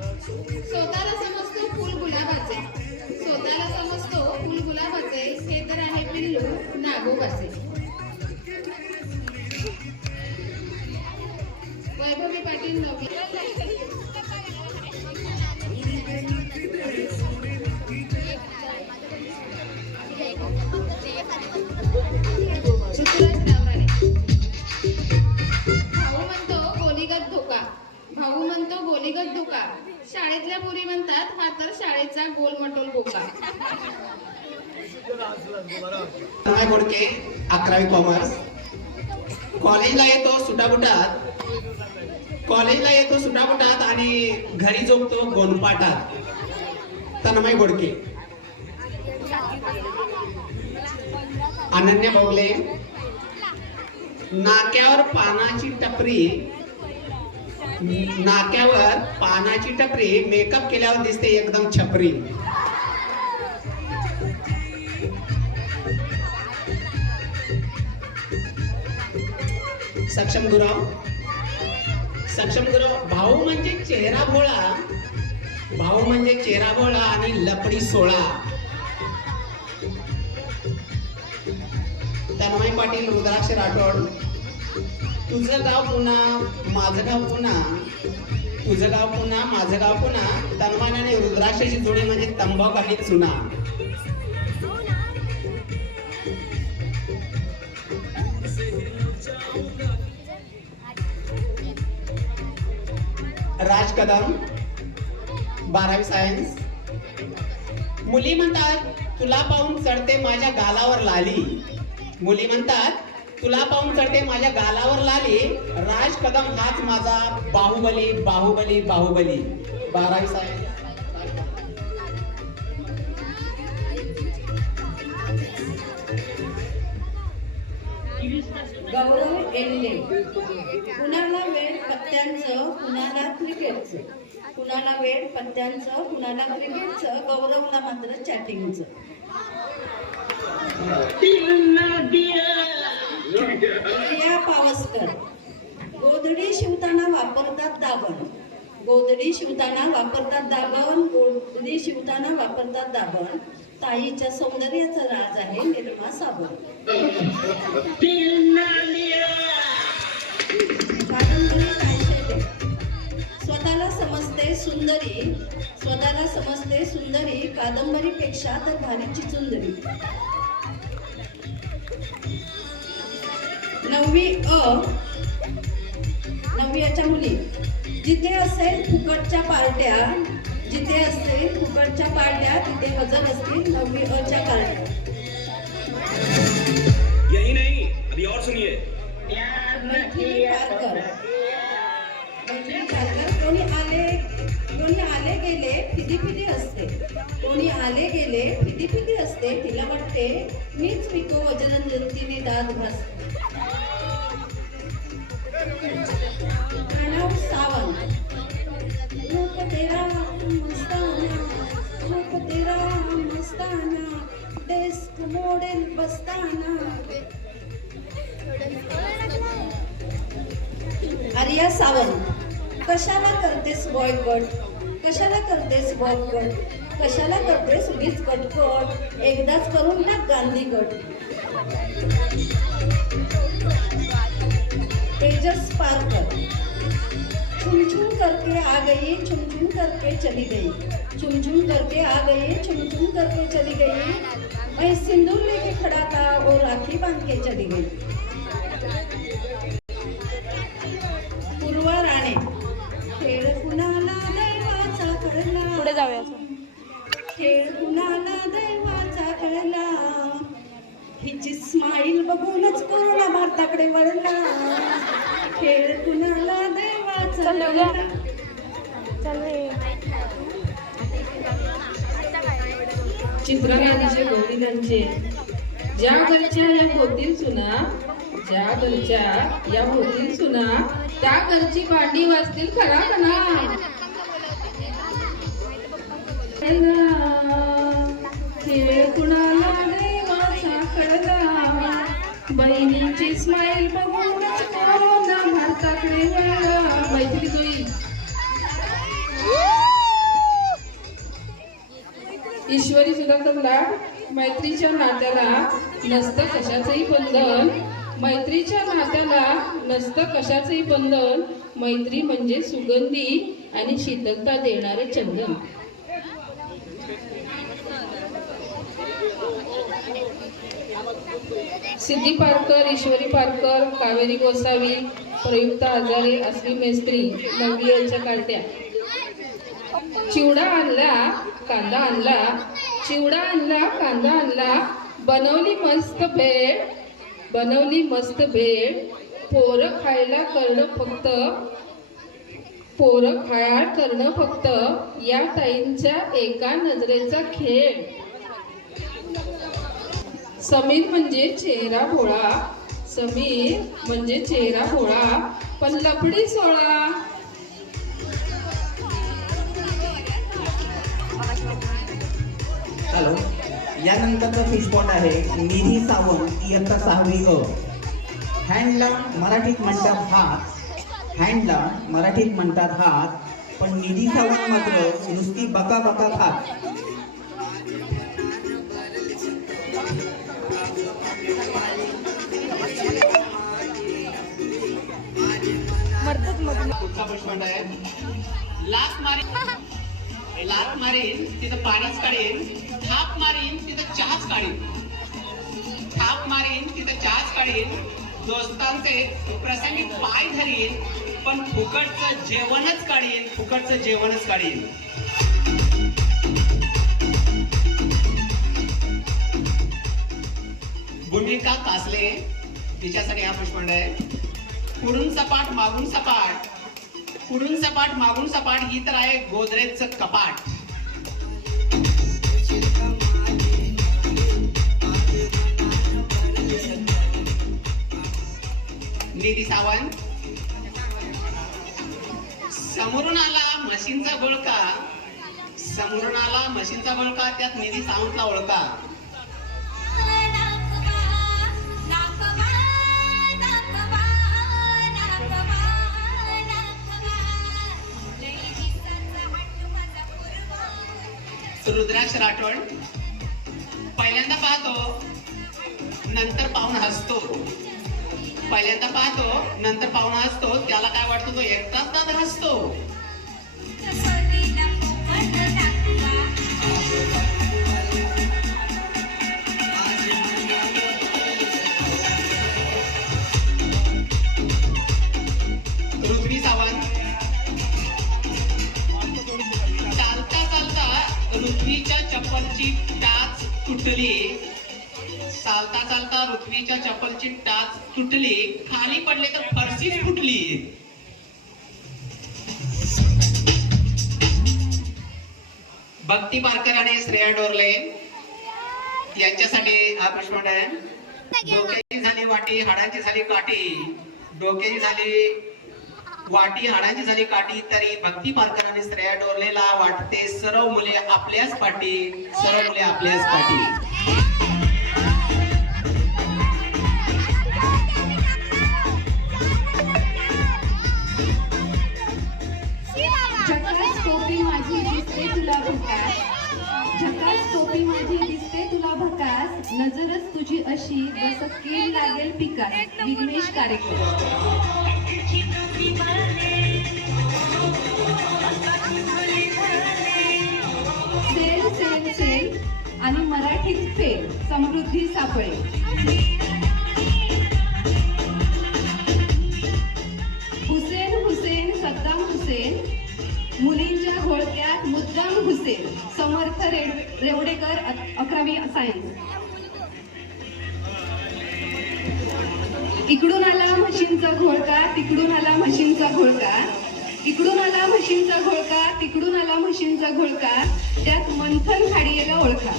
स्वतःला समजतो फुल गुलाबाचे. स्वतःला समजतो फुल गुलाबाचे. हे तर आहे पिल्लू नागोबाचे. वैभवी पाटील नववी गोडके अकरावी कॉमर्स कॉलेजला येतो सुटाबुटात. कॉलेजला येतो सुटाबुटात आणि घरी झोपतो गोनपाटात तन्मय गोडके अनन्य भोगले नाक्यावर पानाची टपरी. नाक्यावर पानाची टपरी. मेकअप केल्यावर दिसते एकदम छपरी. सक्षम गुराव. सक्षम गुराव भाऊ म्हणजे चेहरा भोळा. भाऊ म्हणजे चेहरा भोळा आणि लपडी सोळा. तन्मय पाटील रुद्राक्ष राठोड. तुझं गाव पुन्हा माझं गाव पुन्हा. तुझं गाव पुन्हा माझं गाव पुन्हा. तन्मय आणि रुद्राक्षाची जोडी म्हणजे तंबाखू आणि चुना. राज कदम बारावी सायन्स मुली म्हणतात तुला पाहून चढते माझ्या गालावर लाली. मुली म्हणतात तुला पाहून चढते माझ्या गालावर लाली. राज कदम हाच माझा बाहुबली बाहुबली बाहुबली. बारावी सायन्स गौरव एल्ले. कुणाला वेळ पत्त्यांचं कुणाला क्रिकेटचं? कुणाला वेळ पत्त्यांचं कुणाला क्रिकेटचं? गौरवला मात्र चॅटिंगचं. प्रिया पावसकर. गोधडी शिवताना वापरतात दाबण. गोधडी शिवताना वापरतात दाबण. गोधडी शिवताना वापरतात दाबण. ताईच्या सौंदर्याचा राज आहे निर्मा साबण. स्वतःला समजते सुंदरी. स्वतःला समजते सुंदरी कादंबरीपेक्षा तर भारीची चुंदरी. नववी अ नववी अच्या मुली. जिथे असेल फुकटच्या पार्ट्या जिथे असेल फुकटच्या पार्ट्या तिथे हजर असतील नववी अच्या पार्ट्या यही नहीं अभी और सुनिए। मैथिली पारकर मैथिली पारकर कोणी आले कोणी आले गेले फिदी फिदी असते. कोणी आले गेले फिदी फिदी असते तिला वाटते मीच विको वजन तिने दात घासते. प्रणव सावंत रूप तेरा मोडेल बसताना आर्या सावंत कशाला करतेस बॉयकट कशाला करतेस बॉयकट कशाला करतेस वीज कटकट एकदाच करून टाक गांधी गट तेजस पारकर छुम करके आ गई छुम करके चली गई। छुम करके आ गई छुम करके चली गई। मैं सिंदूर लेके खड़ा था वो राखी बांध के चली गई। पूर्वा राणे खेळ कुणाला दैवाचा कळला? पुढे जाऊया खेळ कुणाला दैवाचा कळला? हिची स्माईल बघूनच कोरोना भारताकडे वळला. खेळ कुणाला चल, उद्या. चल रे चित्रकाराचे गोविंदांचे ज्या घरच्या या होतील सुना ज्या घरच्या या होतील सुना त्या घरची भांडी वाजतील खरा खरा खेळ बहिणीची स्माईल बघून भारताकडे ईश्वरी सुद्धा ईश्वरी मैत्रीच्या नात्याला नसतं कशाचंही बंधन. मैत्रीच्या नात्याला नसतं कशाचही बंधन. मैत्री म्हणजे सुगंधी आणि शीतलता देणारे चंदन. सिद्धी पारकर ईश्वरी पारकर कावेरी गोसावी प्रयुक्त आजारे अस्मी मेस्त्री नववी यांच्या कार्ट्या चिवडा आणला कांदा आणला चिवडा आणला कांदा आणला बनवली मस्त भेळ बनवली मस्त भेळ. पोरं खायला करणं फक्त पोरं खाया करणं फक्त या ताईंच्या एका नजरेचा खेळ. समीर म्हणजे चेहरा भोळा. समीर म्हणजे चेहरा भोळा. पण लपडी सोळा. हॅलो. यानंतरचा फिश पॉट आहे निधी सावंत इयत्ता सहावी अ. हँडला मराठीत म्हणतात हात. हँडला मराठीत म्हणतात हात. पण निधी सावंत मात्र नुसती बका बका खात. पुढचा पुष्पंड आहे. लात मारीन. लात मारीन तिथं पाणीच काढीन. थाप मारीन तिथं चहाच काढीन. थाप मारीन तिथं चहाच काढीन. दोस्तांचे प्रसंगी पाय धरीन पण फुकटचं जेवणच काढीन फुकटचं जेवणच काढीन. भूमिका कासले तिच्यासाठी हा पुष्पंड आहे. पुढून सपाट मागून सपाट. पुढून सपाट मागून सपाट ही तर आहे गोदरेजचं कपाट. निधी सावंत. समोरून आला मशीनचा गोळका. समोरून आला मशीनचा गोळका त्यात निधी सावंतला ओळखा. रुद्राक्ष राठोड. पहिल्यांदा पाहतो नंतर पाहून हसतो. पहिल्यांदा पाहतो नंतर पाहून हसतो. त्याला काय वाटतो तो एकटाच दादा हसतो. पृथ्वीच्या चप्पलची टाच तुटली. चालता चालता पृथ्वीच्या चप्पलची टाच तुटली. खाली पडले तर फरशी फुटली. भक्ती पारकर आणि श्रेया डोरले यांच्यासाठी हा प्रश्न आहे. डोक्याची झाली वाटी हाडांची झाली काठी. डोक्याची झाली वाटी हाडांची झाली काठी तरी भक्ती पारकर आणि श्रेया डोरलेला वाटते. सर्व मुले आपल्याच पाठी सर्व मुले आपल्याच पाठी. नजरच तुझी अशी जसं केल लागेल पिकास. विघ्नेश कार्यक्रम. समृद्धी सापळे. हुसेन हुसेन सद्दाम हुसेन मुलींच्या घोळक्यात मुद्दाम हुसेन समर्थ रेड- रेवडेकर अकरावी सायन्स इकडून आला म्हशींचा घोळका तिकडून आला म्हशींचा घोळका. इकडून आला म्हशींचा घोळका तिकडून आला म्हशींचा घोळका. त्यात मंथन खाडीला ओळखा.